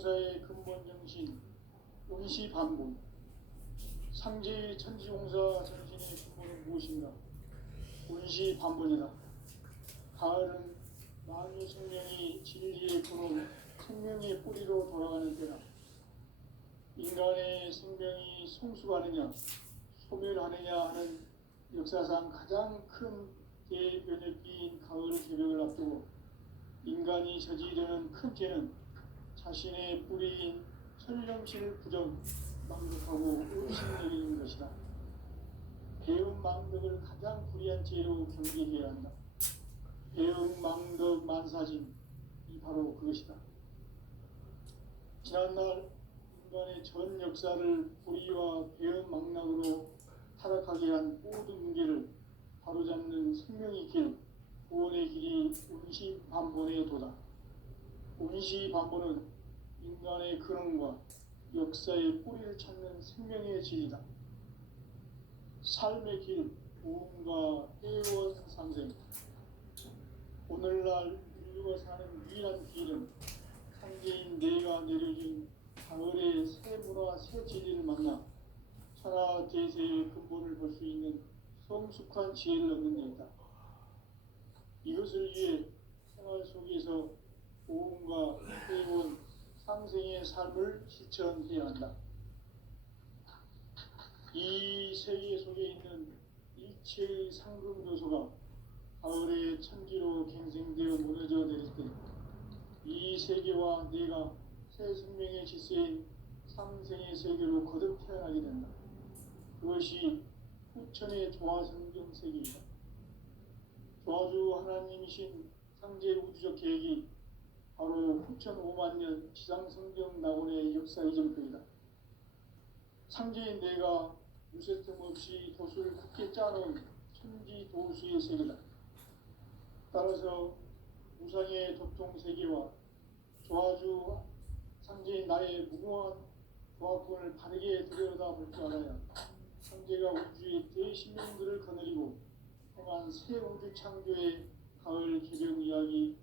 천지공사의 근본 정신, 운시반본. 상제의 천지공사 정신의 근본은 무엇인가? 운시반본이다. 가을은 만유 생명이 진리의 근원, 생명의 뿌리로 돌아가는 때다. 인간의 생명이 성숙하느냐, 소멸하느냐 하는 역사상 가장 큰 대변혁기인 가을 개벽을 앞두고 인간이 저지르는 큰 죄는 자신의 뿌리인 천령실 부정, 망덕하고 의심내리는 것이다. 배음 망덕을 가장 불의한 죄로 경계해야 한다. 배음 망덕 만사진이 바로 그것이다. 지난날 인간의 전 역사를 불의와 배음 망락으로 타락하게 한 모든 문제를 바로잡는 생명의 길, 구원의 길이 운시반본의 도다. 운시반본은 인간의 근원과 역사의 뿌리를 찾는 생명의 질이다. 삶의 길, 우음과 해원 상생. 오늘날 인류가 사는 유일한 길은 상제인 내가 내려준 가을의 새 문화, 새 진리를 만나 천하 대세의 근본을 볼 수 있는 성숙한 지혜를 얻는 데 있다. 이것을 위해 생활 속에서 오음과 해원, 상생의 삶을 실천해야 한다. 이 세계 속에 있는 일체의 상금 요소가 가을의 천지로 갱생되어 무너져 내릴 때 이 세계와 내가 새 생명의 질서인 상생의 세계로 거듭 태어나게 된다. 그것이 후천의 조화성경 세계이다. 조화주 하나님이신 상제 우주적 계획이 바로 후천 5만 년 지상성경 낙원의 역사 이전표이다. 상제인 내가 유세틈 없이 도수를 굳게 짜놓은 천지 도수의 세계다. 따라서 우상의 도통 세계와 조화주 상제인 나의 무궁한 조화권을 바르게 들여다볼 줄 알아야 상제가 우주의 대신명들을 거느리고 행한 새 우주 창조의 가을 개벽 이야기,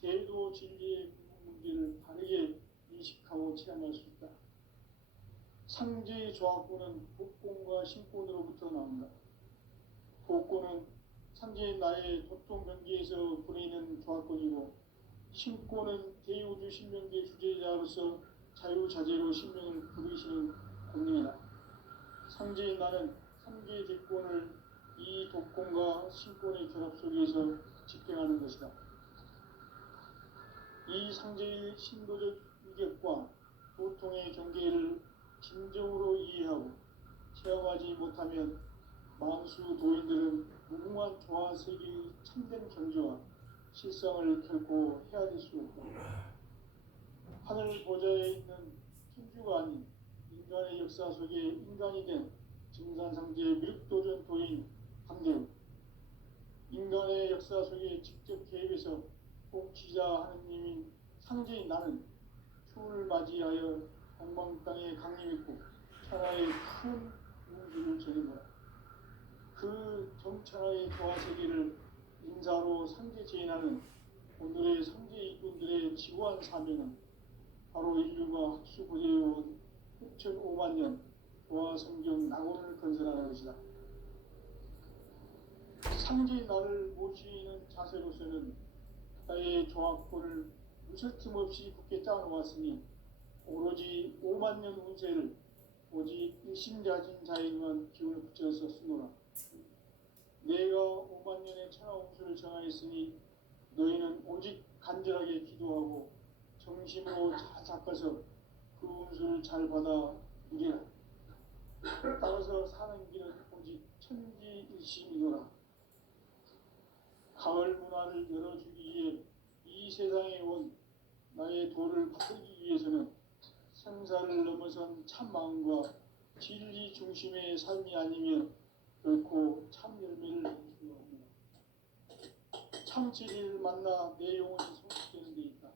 대도 진리의 문제를 바르게 인식하고 체험할 수 있다. 상제의 조화권은 복권과 신권으로부터 나온다. 복권은 상제인 나의 도통 경계에서 보내는 조화권이고, 신권은 대우주 신명계 주제자로서 자유자재로 신명을 부르시는 권능이다. 상제인 나는 상계 대권을 이 독권과 신권의 결합 속에서 집행하는 것이다. 이 상제의 신도적 위격과 도통의 경계를 진정으로 이해하고 체험하지 못하면 만수 도인들은 무궁한 조화 세계의 참된 경지와 실상을 결코 헤아릴 수 없다. 하늘 보좌에 있는 천주가 아닌 인간의 역사 속에 인간이 된 증산상제 미륵도전 도인 함대우, 인간의 역사 속에 직접 개입해서 복지자 하느님인 상제인 나는 추운을 맞이하여 동방 땅에 강림했고 천하의 큰 우주를 전해보라. 그 정천하의 조화세계를 인사로 상제 제인하는 오늘의 상제 일꾼들의 지구한 사명은 바로 인류가 학수고대해온 후천 5만 년 조화성경 낙원을 건설하는 것이다. 상제인 나를 모시는 자세로서는 나의 조화권을 무설틈 없이 굳게 짜놓았으니 오로지 5만 년 운세를 오직 일심자진 자에게만 기운을 붙여서 쓰노라. 내가 5만 년의 천하 운수를 정하였으니 너희는 오직 간절하게 기도하고 정심으로 잘 닦아서 그 운수를 잘 받아 누리라. 따라서 사는 길은 오직 천지일심이노라. 가을 문화를 열어주기 위해 이 세상에 온 나의 도를 받기 위해서는 생사를 넘어선 참 마음과 진리 중심의 삶이 아니면 결코 참 열매를 낼 수가 없노라. 참 진리를 만나 내 영혼이 성숙되는 데 있다.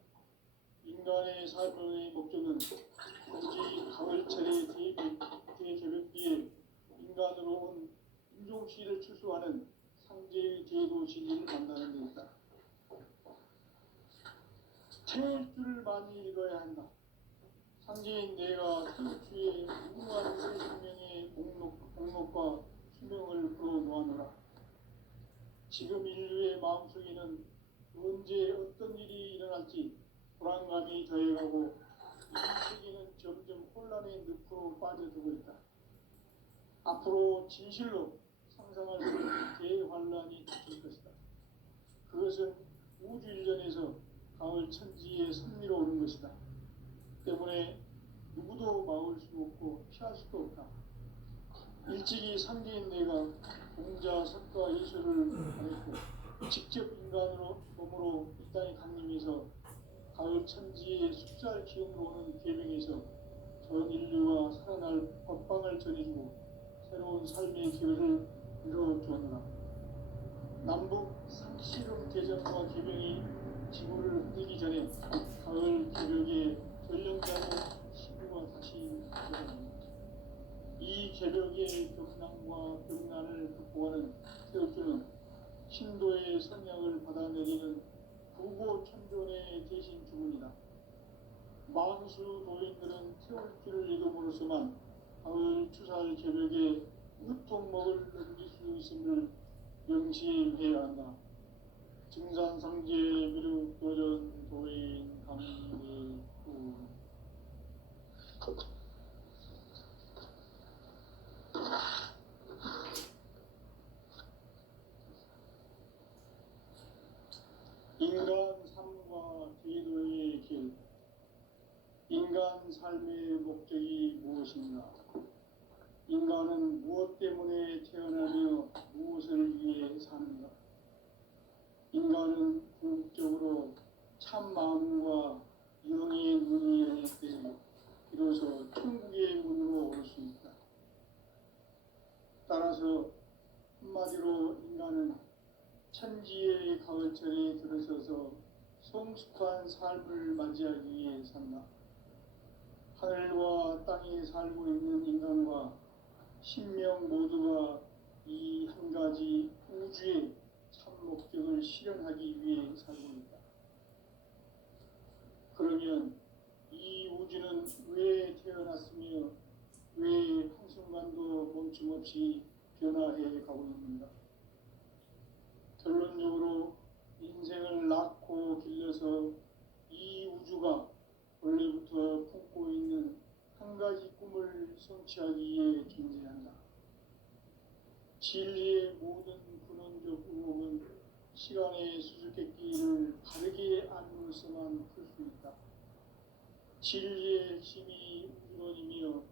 인간의 삶의 목적은 오직 가을철의 대개벽기에 인간으로 온 인종시를 추수하는 상제의 제도 진리를 만나는 데 있다. 책 줄을 많이 읽어야 한다. 상제인 내가 태초에 무궁한 새 생명의 목록과 수명을 풀어놓았노라. 지금 인류의 마음속에는 언제 어떤 일이 일어날지 불안감이 더해가고 이 세계는 점점 혼란의 늪으로 빠져들고 있다. 앞으로 진실로 상상할 수 없는 대환란이 닥칠 것이다. 그것은 우주 일련에서 가을 천지의 섭리로 오는 것이다. 때문에 누구도 막을 수 없고 피할 수도 없다. 일찍이 상제인 내가 공자, 석가, 예술을 가했고 직접 인간으로 몸으로 이 땅에 강림해서 가을 천지의 숫살 기업으로 오는 계명에서 전 인류와 살아날 법방을 전해주고 새로운 삶의 기회를 이루어주었노라. 남북 상씨름 대전과 계명이 지구를 흔들기 전에 가을 개벽의 전령자로 시부가 다시 일어납니다. 이 개벽의 경랑과 병난을 극복하는 태어주는 신도의 성약을 받아내리는 구고천존의 대신 주문이다. 만수 도인들은 태울길을 잃어버려서만 가을 추살 개벽에 우통목을 넘길 수 있음을 명심해야 한다. 증산상제 미륵도전 도인 감리구 인간 삶과 제도의 길. 인간 삶의 목적이 무엇인가? 인간은 무엇 때문에 태어나며 무엇을 위해 사는가? 인간은 궁극적으로 참 마음과 영의 눈이 열릴 때 비로소 천국의 문으로 올 수 있다. 따라서 한마디로 인간은 천지의 가을철에 들어서서 성숙한 삶을 맞이하기 위해 산다. 하늘과 땅에 살고 있는 인간과 신명 모두가 이 한 가지 우주의 참 목적을 실현하기 위해 살고 있다. 그러면 이 우주는 왜 태어났으며 왜 한순간도 멈춤없이 변화해 가고 있는가? 결론적으로 인생을 낳고 길러서 이 우주가 원래부터 품고 있는 한 가지 꿈을 성취하기 위해 존재한다. 진리의 모든 근원적 의혹은 시간의 수수께끼를 바르게 알므로서만 풀 수 있다. 진리의 핵심이 우주론이며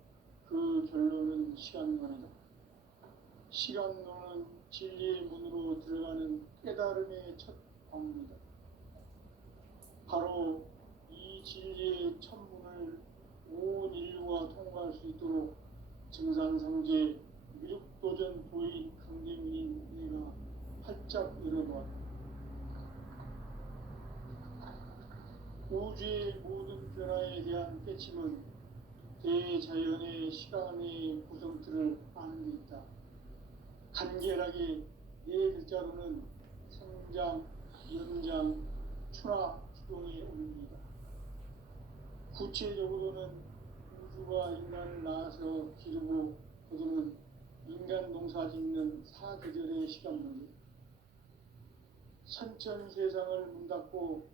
그 결론은 시간론이다. 시간론은 진리의 문으로 들어가는 깨달음의 첫 방문이다. 바로 이 진리의 첫 문을 온 인류가 통과할 수 있도록 증산상제 미륵도전 도인 강대민인 내가 활짝 열어보았다. 우주의 모든 변화에 대한 깨침은 대자연의 시간의 구성틀을 아는 데 있다. 간결하게 네 글자로는 성장, 연장, 추나 추동의 원리이다. 구체적으로는 우주가 인간을 낳아서 기르고 거두는 인간 농사 짓는 사계절의 시간론이다. 선천 세상을 문닫고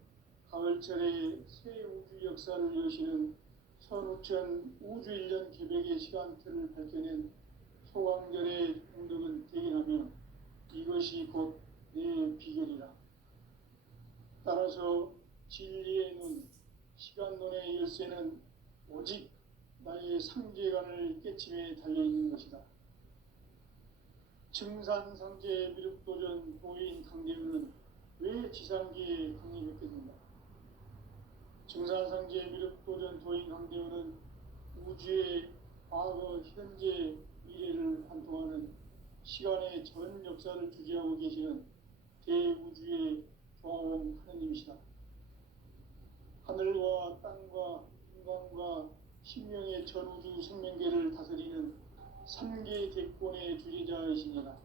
가을철에 새 우주 역사를 여시는 선우천 우주 일년 개벽의 시간틀을 밝혀낸 소강절의 공덕은 대견하며 이것이 곧 내 비결이라. 따라서 진리의 눈, 시간론의 열쇠는 오직 나의 상제관을 깨침에 달려있는 것이다. 증산상제 미륵도전 도인 강대문은 왜 지상계에 강림했겠는가? 증산상제 미륵도전 도인 강대문은 우주의 과거, 현재, 미래를 관통하는 시간의 전 역사를 주재하고 계시는 대우주의 조화원 하느님이시다. 하늘과 땅과 인간과 신명의 전우주 생명계를 다스리는 3개 대권의 주재자이시니라.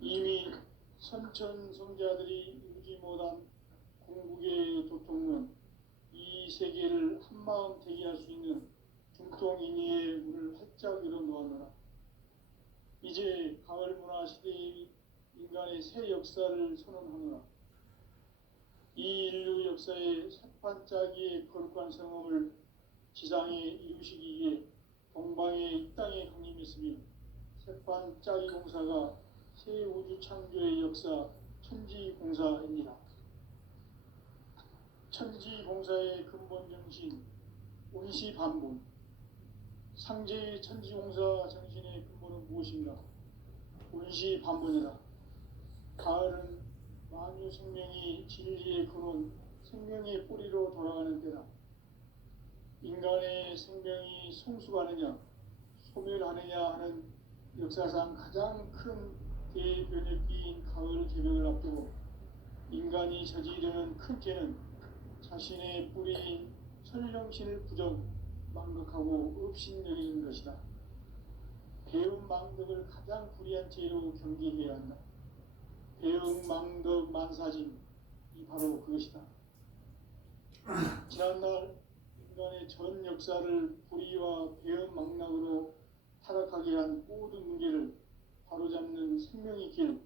이미 선천성자들이 이루지 못한 궁극의 도통은 이 이 세계를 한마음 되게 할 수 있는 중통인의의 문을 활짝 열어놓았노라. 이제 가을 문화 시대의 인간의 새 역사를 선언하노라. 이 인류 역사의 새반짝이의 거룩한 성험을 지상에 이루시기 위해 동방의 이 땅에 강림했으며 새반짝이 공사가 새 우주 창조의 역사 천지공사입니다. 천지공사의 근본 정신 온시반본. 상제의 천지공사 정신의 근본은 무엇인가? 온시반본이다. 가을은 만유 생명이 진리의 근원, 생명의 뿌리로 돌아가는 때다. 인간의 생명이 성숙하느냐, 소멸하느냐 하는 역사상 가장 큰 대변혁기인 가을 개벽을 앞두고 인간이 저지르는 큰 죄는 자신의 뿌리인 천령신을 부정, 망극하고 업신여기는 것이다. 배움 망덕을 가장 불의한 죄로 경계해야 한다. 배움 망덕 만사짐이 바로 그것이다. 지난날 인간의 전 역사를 불의와 배움 망락으로 타락하게 한 모든 문제를 바로잡는 생명의 길,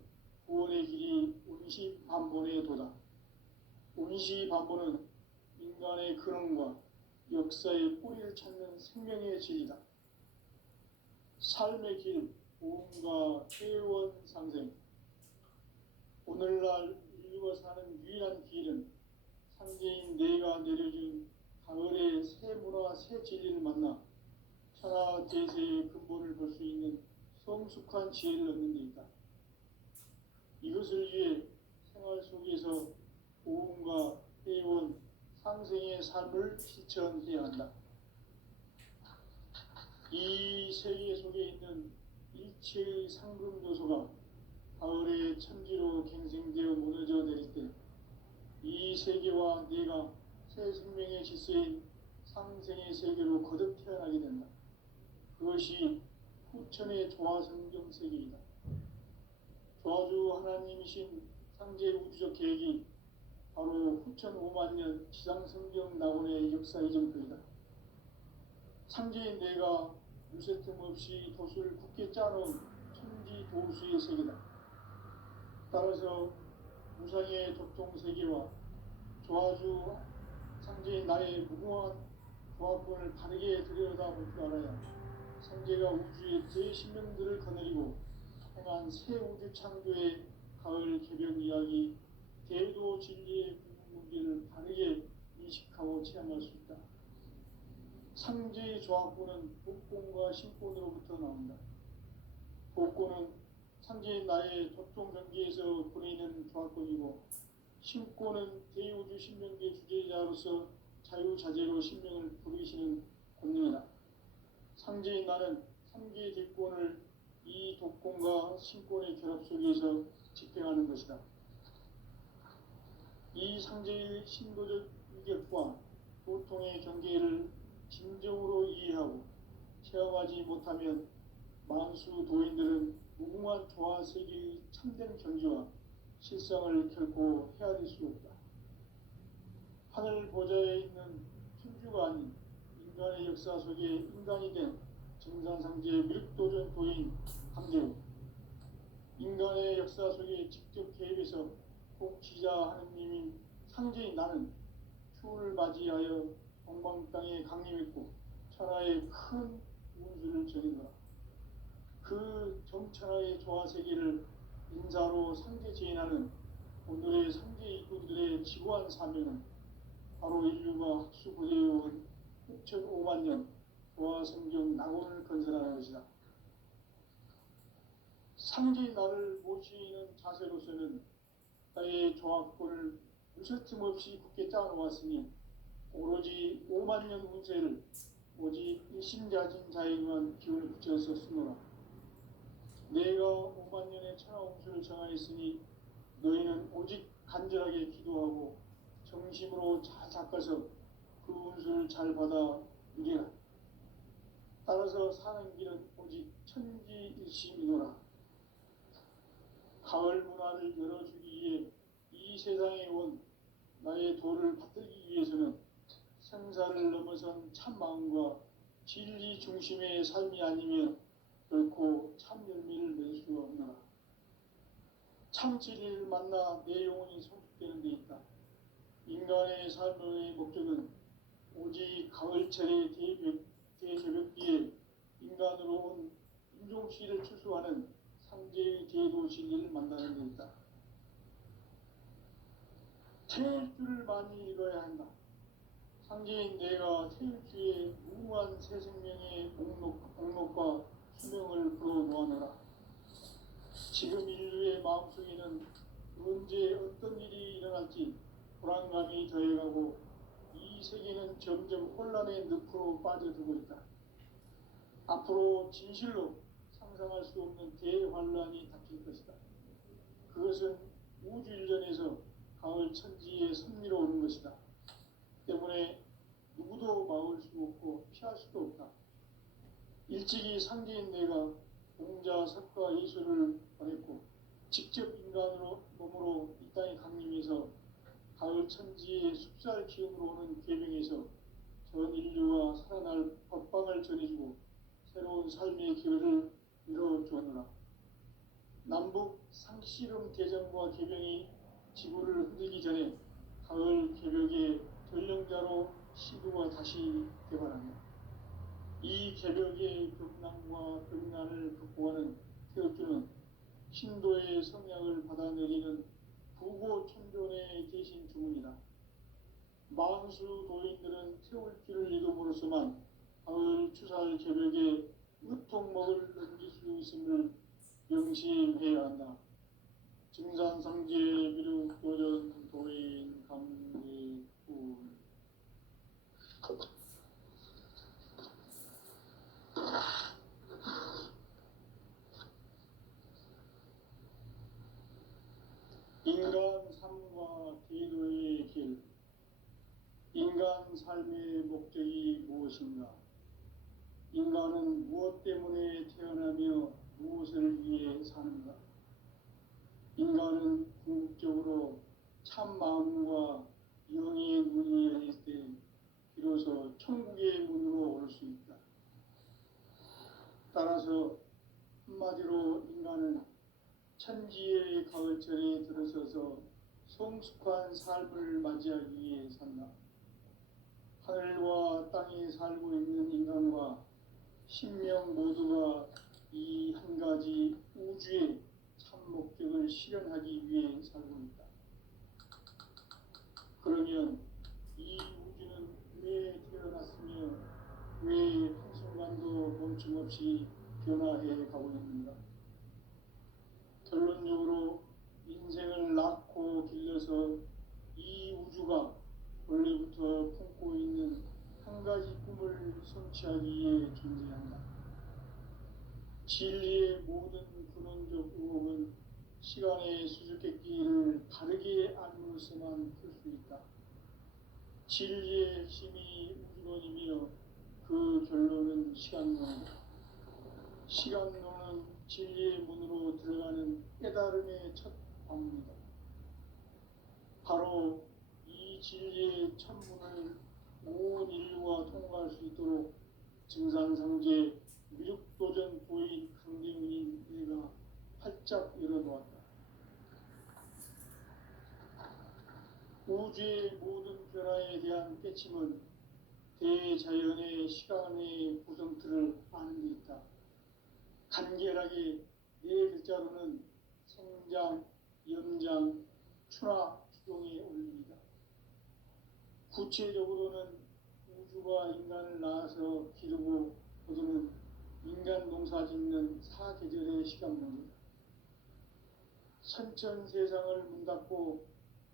구원의 길이 온시반본의 도다. 온시반본은 인간의 근원과 역사의 뿌리를 찾는 생명의 진리다. 삶의 길, 보험과 회원 상생. 오늘날 인류가 사는 유일한 길은 상제인 내가 내려준 가을의 새 문화, 새 진리를 만나 천하 대세의 근본을 볼 수 있는 성숙한 지혜를 얻는 데 있다. 이것을 위해 생활 속에서 보험과 회원, 상생의 삶을 실천해야 한다. 이 세계 속에 있는 일체의 상금 요소가 가을의 천지로 갱생되어 무너져 내릴 때 이 세계와 내가 새 생명의 질서인 상생의 세계로 거듭 태어나게 된다. 그것이 후천의 조화성경 세계이다. 조화주 하나님이신 상제 우주적 계획이 바로 후천 5만 년 지상성경 낙원의 역사 이정표이다. 상제인 내가 유세 틈 없이 도수를 굳게 짜놓은 천지 도수의 세계다. 따라서 무상의 접종 세계와 조화주 상제인 나의 무궁한 조합권을 바르게 들여다볼 줄 알아야 상제가 우주의 제10명들을 거느리고 행한 새 우주 창조의 가을 개벽 이야기, 대도 진리의 궁극문기를 바르게 인식하고 체험할 수 있다. 상제의 조합권은 복권과 신권으로부터 나온다. 복권은 상제인 나의 접종 경계에서 보내는 조합권이고, 신권은 대우주 신명계 주제자로서 자유자재로 신명을 부르시는 권능이다. 상제인 나는 3개의 대권을 이 독권과 신권의 결합 속에서 집행하는 것이다. 이 상제의 신도적 위격과 보통의 경계를 진정으로 이해하고 체험하지 못하면 만수 도인들은 무궁한 조화 세계의 참된 경지와 실상을 결코 헤아릴 수 없다. 하늘 보좌에 있는 천주가 아닌 인간의 역사 속에 인간이 된 정산상제의 밀도전 도인 함대우, 인간의 역사 속에 직접 개입해서 복지자 하느님인 상제인 나는 추운을 맞이하여 동방 땅에 강림했고 천하의 큰 운수를 전이노라. 그 정천하의 조화세계를 인사로 상제 제인하는 오늘의 상제 이꾼들의 지고한 사명은 바로 인류가 학수고대해온 6,5만 년 조화성경 낙원을 건설하는 것이다. 상제의 나를 모시는 자세로서는 나의 조합권을 무설틈 없이 굳게 짜놓았으니 오로지 5만 년 운세를 오직 일심자진 자에게만 기운을 붙여서 쓰노라. 내가 5만 년의 천하 운수를 정하였으니 너희는 오직 간절하게 기도하고 정심으로 잘 닦아서 그 운수를 잘 받아 누리라. 따라서 사는 길은 오직 천지일심이노라. 가을 문화를 열어주기 위해 이 세상에 온 나의 도를 받들기 위해서는 생사를 넘어선 참마음과 진리 중심의 삶이 아니면 결코 참 열매를 맺을 수가 없노라. 참 진리를 만나 내 영혼이 성숙되는 데 있다. 인간의 삶의 목적은 오직 가을철의 대저녁기에 인간으로 온 인종시를 추수하는 상제의 대도 진리를 만나는 데 있다. 태일주를 많이 읽어야 한다. 상제인 내가 태일주의 무한 새 생명의 목록과 수명을 불어놓아노라. 지금 인류의 마음속에는 언제 어떤 일이 일어날지 불안감이 더해가고 이 세계는 점점 혼란의 늪으로 빠져들고 있다. 앞으로 진실로 상상할 수 없는 대환란이 닥칠 것이다. 그것은 우주 일전에서 가을 천지의 섭리로 오는 것이다. 때문에 누구도 막을 수 없고 피할 수도 없다. 일찍이 상제인 내가 공자, 석가, 예수를 보냈고 직접 인간으로 몸으로 이 땅에 강림해서 가을 천지의 숲살 기운으로 오는 계명에서 전 인류가 살아날 법방을 전해주고 새로운 삶의 기회를 이뤄주었노라. 남북 상씨름 대전과 계명이 지구를 흔들기 전에 가을 개벽의 전령자로 시구가 다시 개발한다. 이 개벽의 격난과 격난을 극복하는 태극주는 신도의 성향을 받아내리는 부고천존의 대신 주문이다. 만수 도인들은 태울주를 읽음으로써만 가을 추살 개벽에 으통목을 넘길 수 있음을 명심해야 한다. 증산상제 미륵도전 도인 감리군. 인간 삶과 기도의 길. 인간 삶의 목적이 무엇인가? 인간은 무엇 때문에 태어나며 무엇을 위해 사는가? 인간은 궁극적으로 참 마음과 영의 문이 열릴 때 비로소 천국의 문으로 올 수 있다. 따라서 한마디로 인간은 천지의 가을철에 들어서서 성숙한 삶을 맞이하기 위해 산다. 하늘과 땅에 살고 있는 인간과 신명 모두가 이 한 가지 우주의 참 목적을 실현하기 위해 살고 있다. 그러면 이 우주는 왜 태어났으며 왜 한순간도 멈춤없이 변화해 가고 있는가? 결론적으로 인생을 낳고 길러서 이 우주가 원래부터 품고 있는 한 가지 꿈을 성취하기 위해 존재한다. 진리의 모든 근원적 의혹은 시간의 수수께끼를 바르게 알므로서만 풀 수 있다. 진리의 핵심이 우주론이며 그 결론은 시간론이다. 시간론은 진리의 문으로 들어가는 깨달음의 첫 방문이다. 바로 이 진리의 천문을 온 인류가 통과할 수 있도록 증산상제 미륵도전 도인 강대문인 내가 활짝 열어놓았다. 우주의 모든 변화에 대한 깨침은 대자연의 시간의 구성틀을 아는 데 있다. 간결하게 네 글자로는 생장, 염장, 추나, 추동에 올립니다. 구체적으로는 우주가 인간을 낳아서 기르고 거두는 인간 농사 짓는 사계절의 시간문이다. 선천 세상을 문닫고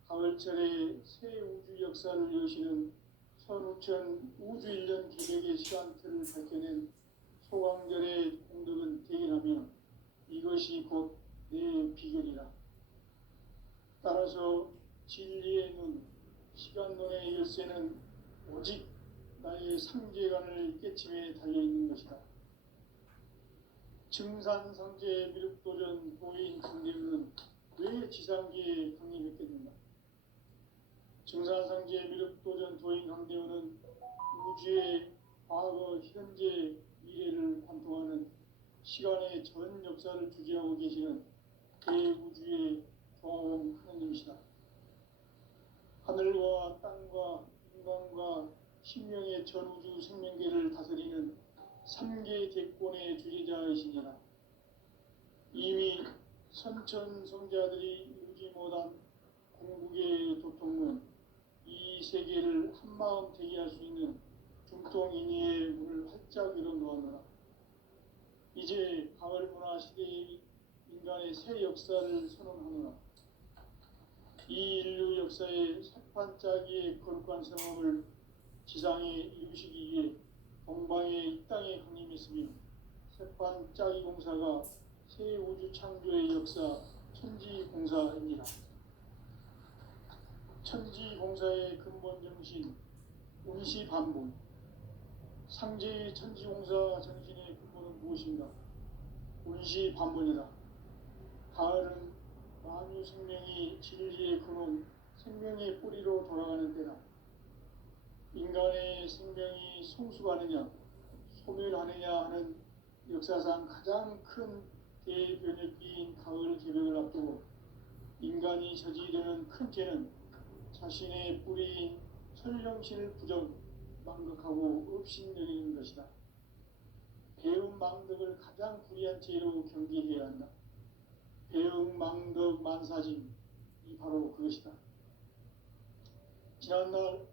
가을철에 새 우주 역사를 여시는 선우천 우주 1년 기백의 시간틀을 밝혀낸 소강절의 공덕은 대견하며 이것이 곧 내 비결이라. 따라서 진리의 눈, 시간론의 열쇠는 오직 나의 상제관을 깨침에 달려있는 것이다. 증산상제 미륵도전 도인 강대문은 왜 지상계에 강림했겠는가? 증산상제 미륵도전 도인 강대문은 우주의 과거, 현재, 미래를 관통하는 시간의 전 역사를 주재하고 계시는 대우주의 조화원 하느님이시다. 하늘과 땅과 인간과 신명의 전우주 생명계를 다스리는 삼계 대권의 주재자이시니라. 이미 선천성자들이 이루지 못한 궁극의 도통문, 이 세계를 한마음 되게 할 수 있는 중통인의의 문을 활짝 열어놓았노라. 이제 가을 문화 시대의 인간의 새 역사를 선언하노라. 이 인류 역사의 새판짜기의 거룩한 성험을 지상에 이루시기 위해 동방의 이 땅에 강림했으며 새판짜기 공사가 새 우주 창조의 역사 천지공사입니다. 천지공사의 근본 정신 운시반복. 상제의 천지공사 정신의 근본은 무엇인가? 운시반복이다. 가을은 만유 생명이 진리의 근원, 생명의 뿌리로 돌아가는 때다. 인간의 생명이 성숙하느냐, 소멸하느냐 하는 역사상 가장 큰 대변혁기인 가을 개벽을 앞두고 인간이 저지르는 큰 죄는 자신의 뿌리인 설령신을 부정, 망극하고 업신여기는 것이다. 배움 망덕을 가장 불의한 죄로 경계해야 한다. 배움 망덕 만사짐이 바로 그것이다. 지난날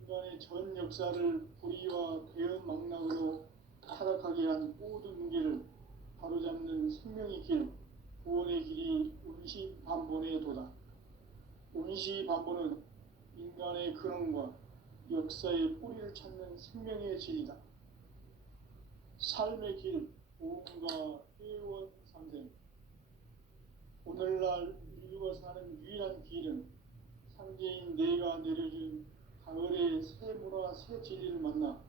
인간의 전 역사를 불의와 배움 망락으로 타락하게 한 모든 문제를 바로잡는 생명의 길, 구원의 길이 운시반본의 도다. 운시반본은 인간의 근원과 역사의 뿌리를 찾는 생명의 질이다. 삶의 길, 보험과 회원 상생. 오늘날 인류가 사는 유일한 길은 상제인 내가 내려준 가을의 새 문화, 새 진리를 만나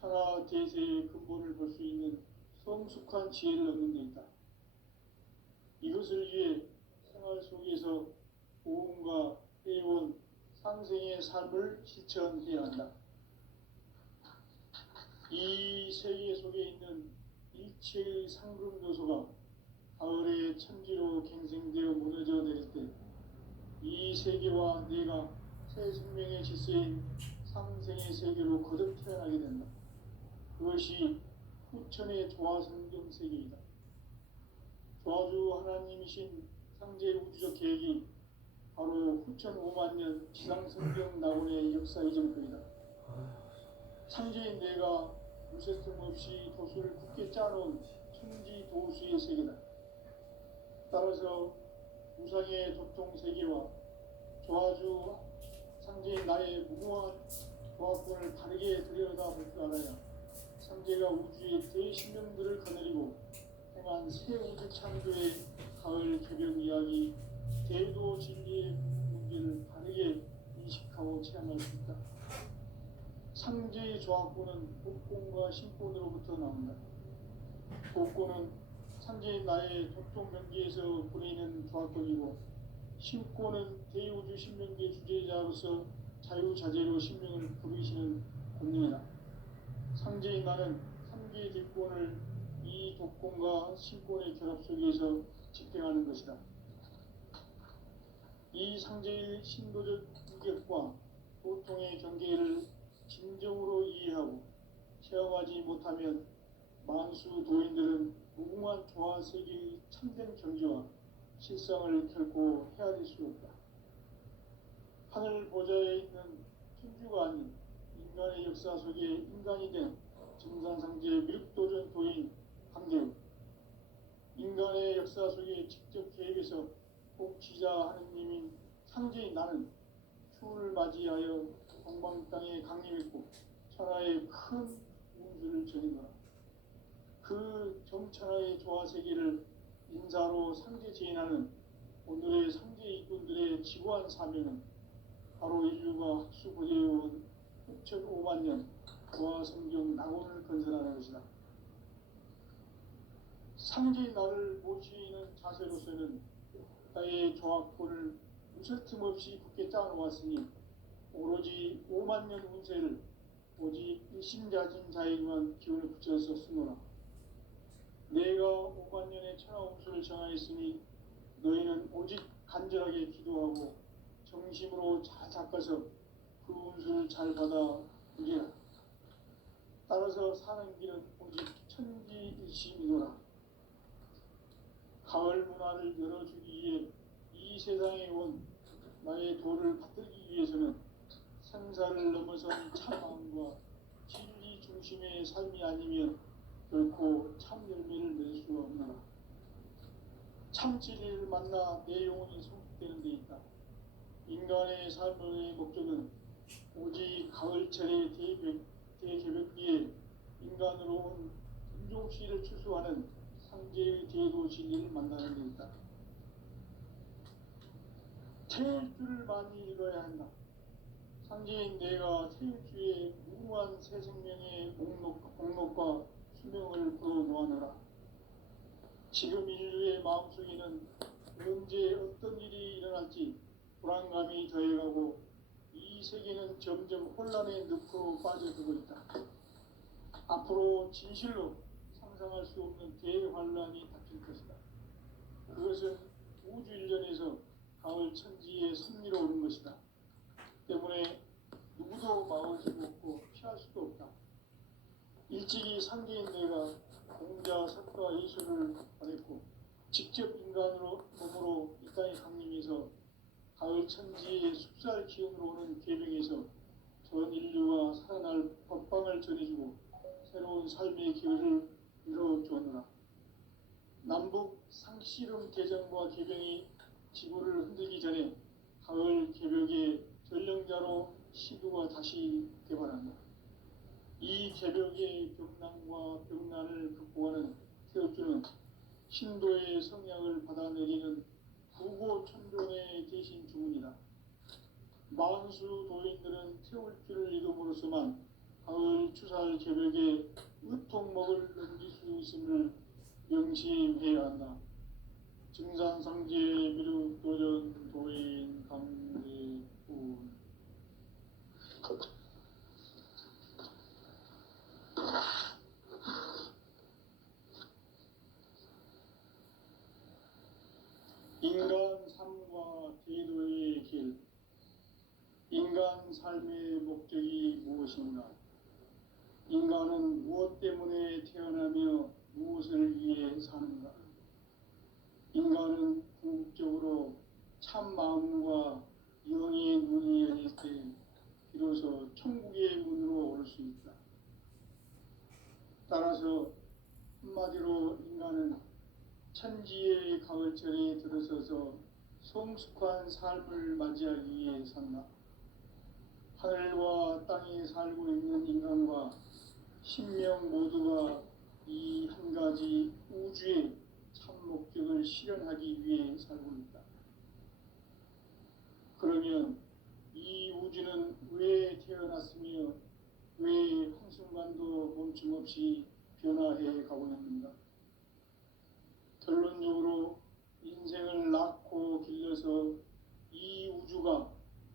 천하 대세의 근본을 볼 수 있는 성숙한 지혜를 얻는 데 있다. 이것을 위해 생활 속에서 보험과 회원, 상생의 삶을 실천해야 한다. 이 세계 속에 있는 일체의 상금 요소가 가을의 천지로 갱생되어 무너져 내릴 때 이 세계와 내가 새 생명의 질서인 상생의 세계로 거듭 태어나게 된다. 그것이 후천의 조화성경 세계이다. 조화주 하나님이신 상제 우주적 계획이 바로 후천 5만 년 지상성경 낙원의 역사 이전부이다. 상제인 내가 무쇠 틈 없이 도수를 굳게 짜놓은 천지 도수의 세계다. 따라서 우상의 도통 세계와 조화주 상제인 나의 무모한 조합권을 바르게 들여다볼 줄 알아야 상제가 우주의 대신명들을 거느리고 행한 새 우주 창조의 가을 개벽 이야기, 대도 진리의 문제를 바르게 인식하고 체험할 수 있다. 상제의 조합권은 복권과 신권으로부터 나온다. 복권은 상제인 나의 도통 경계에서 보내는 조합권이고, 신권은 대우주 신명계 주제자로서 자유자재로 신명을 부르시는 권능이다. 상제인 나는 3개 대권을 이 독권과 신권의 결합 속에서 집행하는 것이다. 이 상제의 신도적 인격과 보통의 경계를 진정으로 이해하고 체험하지 못하면 만수 도인들은 무궁한 조화 세계의 참된 경지와 실상을 결코 헤아릴 수 없다. 하늘 보좌에 있는 천주가 아닌 인간의 역사 속에 인간이 된 정산상제 미륵도전 도인 강대우, 인간의 역사 속에 직접 계획해서 복지자 하느님인 상제인 나는 추운을 맞이하여 동방 땅에 강림했고 천하의 큰 운수를 전해노라. 그 정천하의 조화세계를 인사로 상제 제인하는 오늘의 상제 일꾼들의 지구한 사명은 바로 인류가 학수고대해온 6,5만 년 조화성경 낙원을 건설하는 것이다. 상제의 나를 모시는 자세로서는 나의 조합권을 무쇠 틈 없이 굳게 짜놓았으니 오로지 5만 년 운세를 오직 일심자진 자에게만 기운을 붙여서 쓰노라. 내가 5만 년의 천하음수를 정하였으니 너희는 오직 간절하게 기도하고 정심으로 잘 닦아서 그 운수를 잘 받아 누리라. 따라서 사는 길은 오직 천지일심이노라. 가을 문화를 열어주기 위해 이 세상에 온 나의 도를 받들기 위해서는 생사를 넘어선 참마음과 진리 중심의 삶이 아니면 결코 참 열매를 낼 수 없노라. 참 진리를 만나 내 영혼이 성숙되는 데 있다. 인간의 삶의 목적은 오직 가을철의 대개벽기에 인간으로 온 인종씨를 추수하는 상제의 제도 진리를 만나는 데 있다. 태일주를 많이 읽어야 한다. 상제인 내가 태일주의 무한 새 생명의 목록과 수명을 풀어놓아노라. 지금 인류의 마음속에는 언제 어떤 일이 일어날지 불안감이 더해가고 이 세계는 점점 혼란의 늪으로 빠져들고 있다. 앞으로 진실로 상상할 수 없는 대환란이 닥칠 것이다. 그것은 우주 일련에서 가을 천지의 섭리로 오는 것이다. 때문에 누구도 막을 수 없고 피할 수도 없다. 일찍이 상계인 내가 공자, 석가, 예술을 보냈고 직접 인간으로 몸으로 이 땅에 강림해서 가을 천지의 숲살 기운으로 오는 계명에서 전 인류가 살아날 법방을 전해주고 새로운 삶의 기회를 이뤄주었노라. 남북 상씨름 대전과 계병이 지구를 흔들기 전에 가을 개벽의 전령자로 시두가 다시 개발한다. 이 개벽의 벽난과 벽난을 극복하는 태엽주는 신도의 성향을 받아내리는 부고천존의 대신 주문이다. 만수 도인들은 태울주를 이름으로서만 가을 추살 개벽의 의통목을 넘길 수 있음을 명심해야 한다. 증산상제 미륵도전 도인 강대군. 인간 삶과 제도의 길. 인간 삶의 목적이 무엇인가? 인간은 무엇 때문에 태어나며 무엇을 위해 사는가? 인간은 궁극적으로 참 마음과 영의 눈이 열릴 때 비로소 천국의 문으로 올 수 있다. 따라서 한마디로 인간은 천지의 가을철에 들어서서 성숙한 삶을 맞이하기 위해 산다. 하늘과 땅에 살고 있는 인간과 신명 모두가 이 한 가지 우주의 참 목적을 실현하기 위해 살고 있다. 그러면 이 우주는 왜 태어났으며 왜 한순간도 멈춤없이 변화해 가고 있는가? 결론적으로 인생을 낳고 길러서 이 우주가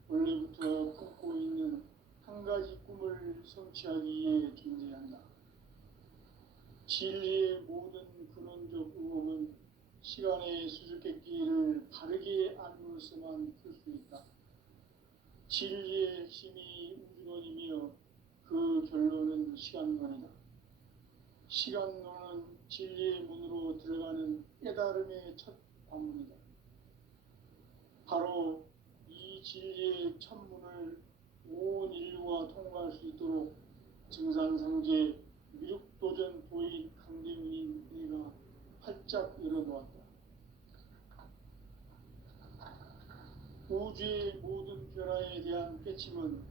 원래부터 품고 있는 한 가지 꿈을 성취하기 위해 존재한다. 진리의 모든 근원적 의혹은 시간의 수수께끼를 바르게 알므로서만 풀 수 있다. 진리의 핵심이 우주론이며 그 결론은 시간론이다. 시간론은 진리의 문으로 들어가는 깨달음의 첫 관문이다. 바로 이 진리의 첫 문을 온 인류가 통과할 수 있도록 증산상제 미륵도전 도인 강대문인 내가 활짝 열어놓았다. 우주의 모든 변화에 대한 깨침은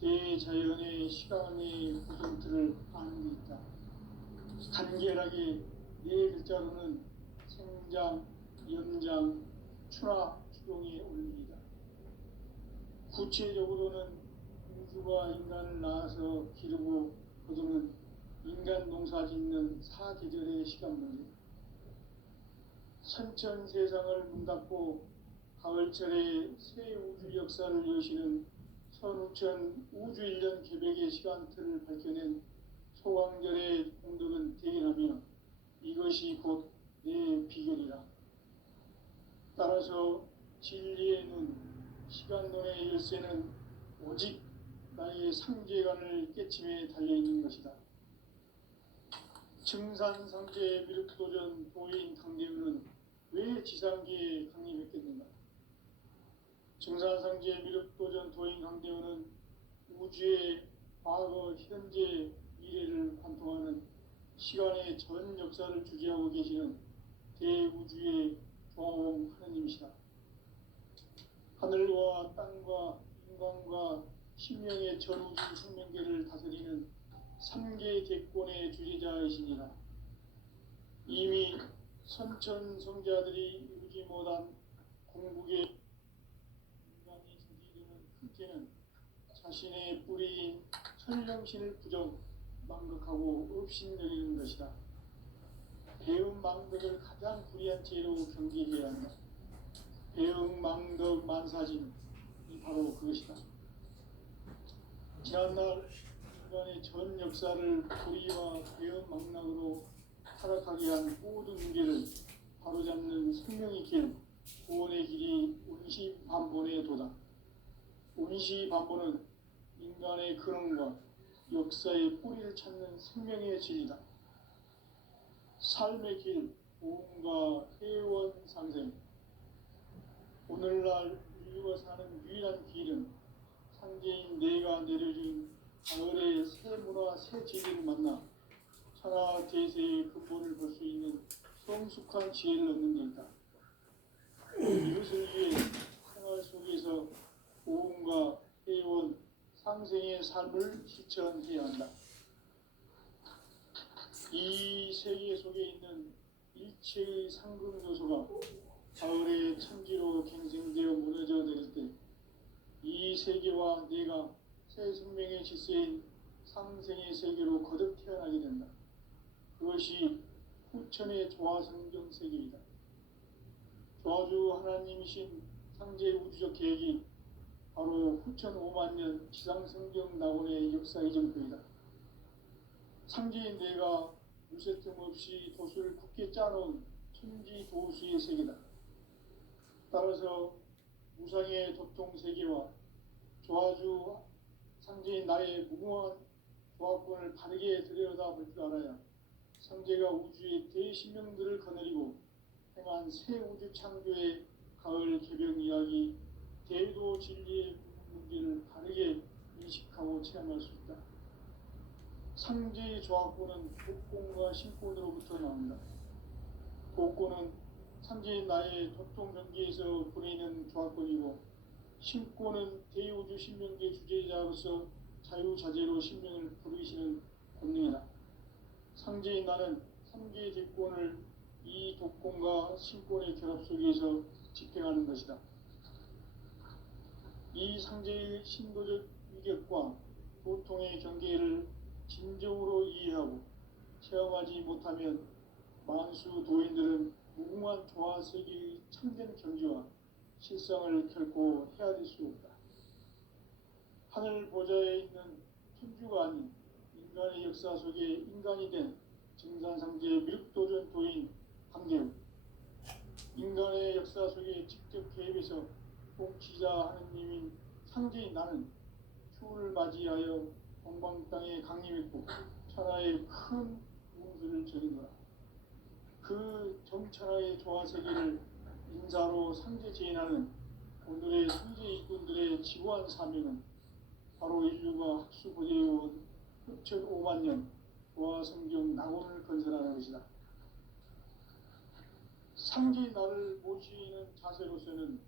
대자연의 시간의 구성틀을 아는 데 있다. 간결하게 네 글자로는 생장, 연장, 추나 추동의 원리이다. 구체적으로는 우주가 인간을 낳아서 기르고 거두는 인간 농사 짓는 사계절의 시간 문제. 선천 세상을 문 닫고 가을철에 새 우주 역사를 여시는 선우천 우주일년 개벽의 시간틀을 밝혀낸 소강절의 공덕은 대견하며 이것이 곧 내 비결이라. 따라서 진리의 눈, 시간론의 열쇠는 오직 나의 상제관을 깨침에 달려있는 것이다. 증산상제 미륵도전 도인 강대우는 왜 지상계에 강림했겠는가? 증산상제 미륵도전 도인 강대우는 우주의 과거, 현재, 미래를 관통하는 시간의 전 역사를 주재하고 계시는 대우주의 조화원 하느님이시다. 하늘과 땅과 인간과 신명의 전우주 생명계를 다스리는 3개 객권의 주제자이시니라. 이미 선천성자들이 이루지 못한 궁극의 인간이 저지르는 큰 죄는 자신의 뿌리인 천령신을 부정, 망극하고 업신여기는 것이다. 배은망덕을 가장 불의한 죄로 경계해야 한다. 배은망덕 만사진이 바로 그것이다. 지난날 인간의 전 역사를 불의와 배은망락으로 타락하게 한 모든 문제를 바로잡는 생명의 길, 구원의 길이 운시반본의 도다. 운시반본은 인간의 근원과 역사의 뿌리를 찾는 생명의 진리다. 삶의 길, 보험과 회원 상생. 오늘날 인류가 사는 유일한 길은 상제인 내가 내려준 가을의 새 문화, 새 진리를 만나 천하 대세의 근본을 볼 수 있는 성숙한 지혜를 얻는 데 있다. 이것을 위해 생활 속에서 보험과 회원, 상생의 삶을 실천해야 한다. 이 세계 속에 있는 일체의 상금 요소가 가을의 천지로 갱생되어 무너져 내릴 때 이 세계와 내가 새 생명의 질서인 상생의 세계로 거듭 태어나게 된다. 그것이 후천의 조화성경 세계이다. 조화주 하나님이신 상제 우주적 계획이 바로 후천 5만년 지상성경 낙원의 역사 이정표이다. 상제인 내가 무쇠 틈 없이 도수를 굳게 짜놓은 천지 도수의 세계다. 따라서 무상의 도통 세계와 조화주 상제인 나의 무궁한 조화권을 바르게 들여다볼 줄 알아야 상제가 우주의 대신명들을 거느리고 행한 새 우주 창조의 가을 개벽 이야기, 대도 진리의 문제를 바르게 인식하고 체험할 수 있다. 상제의 조화권은 복권과 신권으로부터 나온다. 복권은 상제인 나의 도통 경계에서 보내는 조화권이고, 신권은 대우주 신명계 주제자로서 자유자재로 신명을 부르시는 권능이다. 상제인 나는 3개의 객권을 이 독권과 신권의 결합 속에서 집행하는 것이다. 이 상제의 신도적 위격과 도통의 경계를 진정으로 이해하고 체험하지 못하면 만수 도인들은 무궁한 조화 세계의 참된 경지와 실상을 결코 헤아릴 수 없다. 하늘 보좌에 있는 천주가 아닌 인간의 역사 속에 인간이 된 증산상제 미륵도전 도인 강대우, 인간의 역사 속에 직접 개입해서 통치자 하느님인 상제인 나는 추를 맞이하여 동방 땅에 강림했고 천하의 큰 운수를 저린 거라. 그 정천하의 조화 세계를 인사로 상제 제인하는 오늘의 상제 일꾼들의 지구한 사명은 바로 인류가 학수고대해온 후천 5만년 조화 성경 낙원을 건설하는 것이다. 상제인 나를 모시는 자세로서는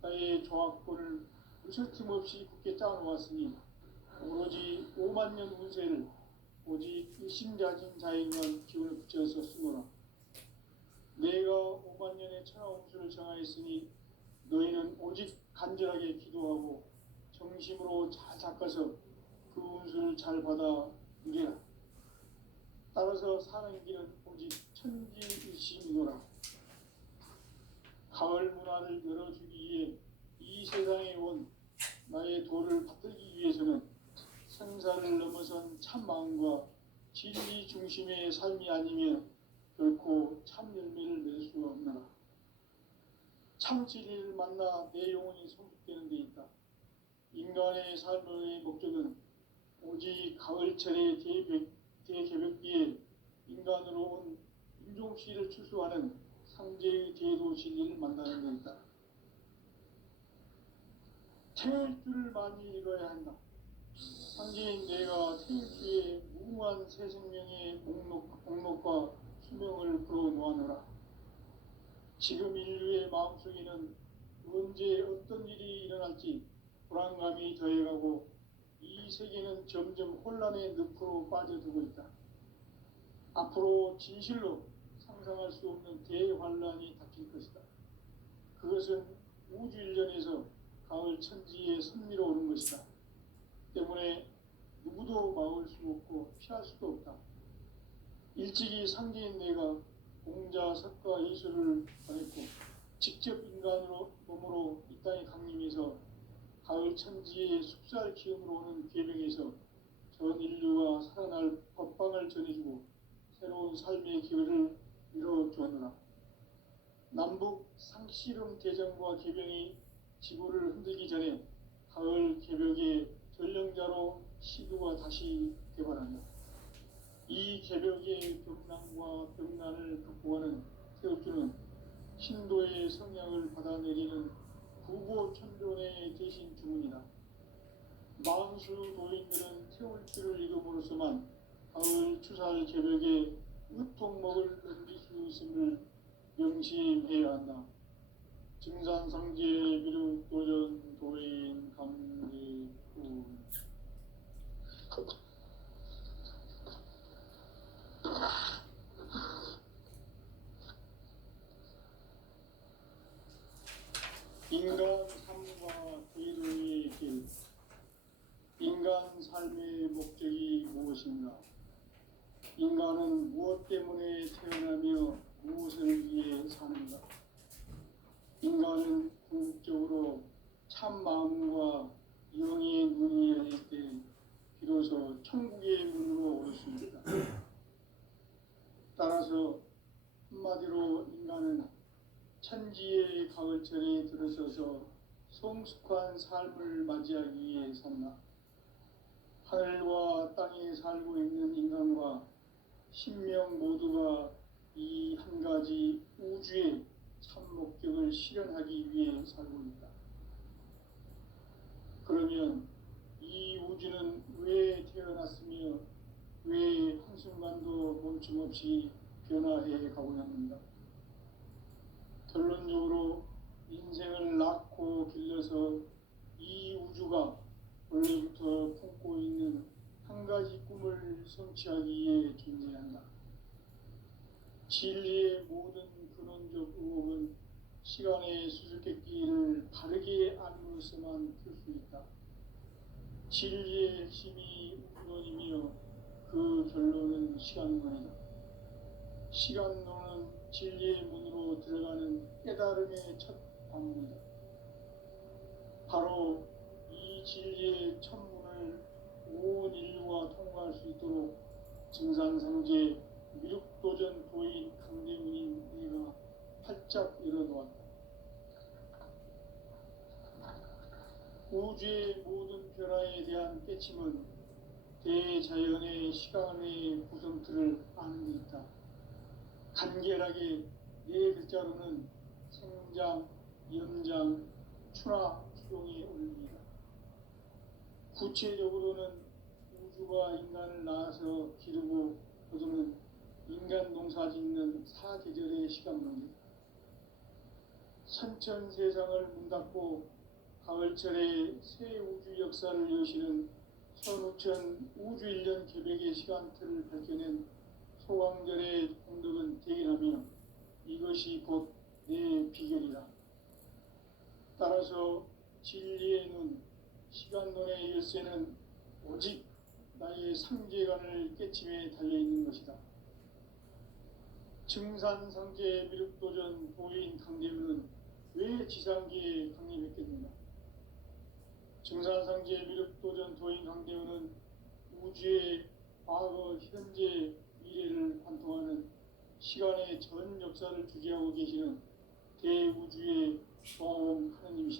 나의 조화권을 무설틈 없이 굳게 짜놓았으니 오로지 5만년 운세를 오직 일심자진 자에게만 기운을 붙여서 쓰노라. 내가 5만년의 천하 운수를 정하였으니 너희는 오직 간절하게 기도하고 정심으로 잘 닦아서 그 운수를 잘 받아 누리라. 따라서 사는 길은 오직 천지일심이노라. 가을 문화를 열어주기 위해 이 세상에 온 나의 도를 받들기 위해서는 생사를 넘어선 참 마음과 진리 중심의 삶이 아니면 결코 참 열매를 맺을 수가 없노라. 참 진리를 만나 내 영혼이 성숙되는 데 있다. 인간의 삶의 목적은 오직 가을철의 대개벽기에 인간으로 온 인종씨를 추수하는 상제의 대도 진리를 만나는 데 있다. 태일주를 많이 읽어야 한다. 상제인 내가 태일주의 무궁한 새 생명의 목록과 수명을 풀어놓아노라. 지금 인류의 마음속에는 언제 어떤 일이 일어날지 불안감이 더해가고 이 세계는 점점 혼란의 늪으로 빠져들고 있다. 앞으로 진실로 상상할 수 없는 대환란이 닥칠 것이다. 그것은 우주 일련에서 가을 천지에 선미로 오는 것이다. 때문에 누구도 막을 수 없고 피할 수도 없다. 일찍이 상제인 내가 공자, 석가, 예수를 보냈고 직접 인간으로 몸으로 이 땅에 강림해서 가을 천지의 숲살 기음으로 오는 계명에서 전 인류가 살아날 법방을 전해주고 새로운 삶의 기회를 이뤄주었노라. 남북 상씨름 대전과 계병이 지구를 흔들기 전에 가을 개벽의 전령자로 시두가 다시 개발한다. 이 개벽의 벽난과 벽난을 극복하는 태엽주는 신도의 성향을 받아내리는 부고천존의 대신 주문이다. 만수 도인들은 태울주를 읽음으로써만 가을 추살 개벽에 으통목을 넘길 수 있음을 명심해야 한다. 증산상제 비륵도전 도인 강제군 인간 삶과 대도의 길. 인간 삶의 목적이 무엇인가? 인간은 무엇 때문에 태어나며 무엇을 위해 사는가? 인간은 궁극적으로 참 마음과 영의 문이 열릴 때 비로소 천국의 문으로 오를 수 있다. 따라서 한마디로 인간은 천지의 가을철에 들어서서 성숙한 삶을 맞이하기 위해 산다. 하늘과 땅에 살고 있는 인간과 신명 모두가 이 한 가지 우주의 참 목적을 실현하기 위해 살고 있다. 그러면 이 우주는 왜 태어났으며 왜 한순간도 멈춤없이 변화해 가고 있는가? 결론적으로 인생을 낳고 길러서 이 우주가 원래부터 품고 있는 한 가지 꿈을 성취하기 위해 존재한다. 진리의 모든 근원적 의혹은 시간의 수수께끼를 바르게 알므로서만 풀 수 있다. 진리의 핵심이 우주론이며 그 결론은 시간론이다. 시간론은 진리의 문으로 들어가는 깨달음의 첫 방문이다. 바로 이 진리의 첫 문을 온 인류가 통과할 수 있도록 증산상제 미륵도전 도인 강대문인 내가 활짝 열어놓았다. 우주의 모든 변화에 대한 깨침은 대자연의 시간의 구성틀을 아는 데 있다. 간결하게 네 글자로는 생장, 연장, 추나 추동의 원리이다. 구체적으로는 우주가 인간을 낳아서 기르고 거두는 인간 농사 짓는 사계절의 시간론이다. 선천세상을 문닫고 가을철에 새 우주 역사를 여시는 선우천 우주일년 개벽의 시간틀을 밝혀낸 소강절의 공덕은 대견하며 이것이 곧 내 비결이다. 따라서 진리의 눈, 시간론의 열쇠는 오직 나의 상계관을 깨침에 달려있는 것이다. 증산상제 미륵도전 도인 강대문은 왜 지상계에 강림했겠는가? 증산상제 미륵도전 도인 강대우는 우주의 과거, 현재, 미래를 관통하는 시간의 전 역사를 주재하고 계시는 대우주의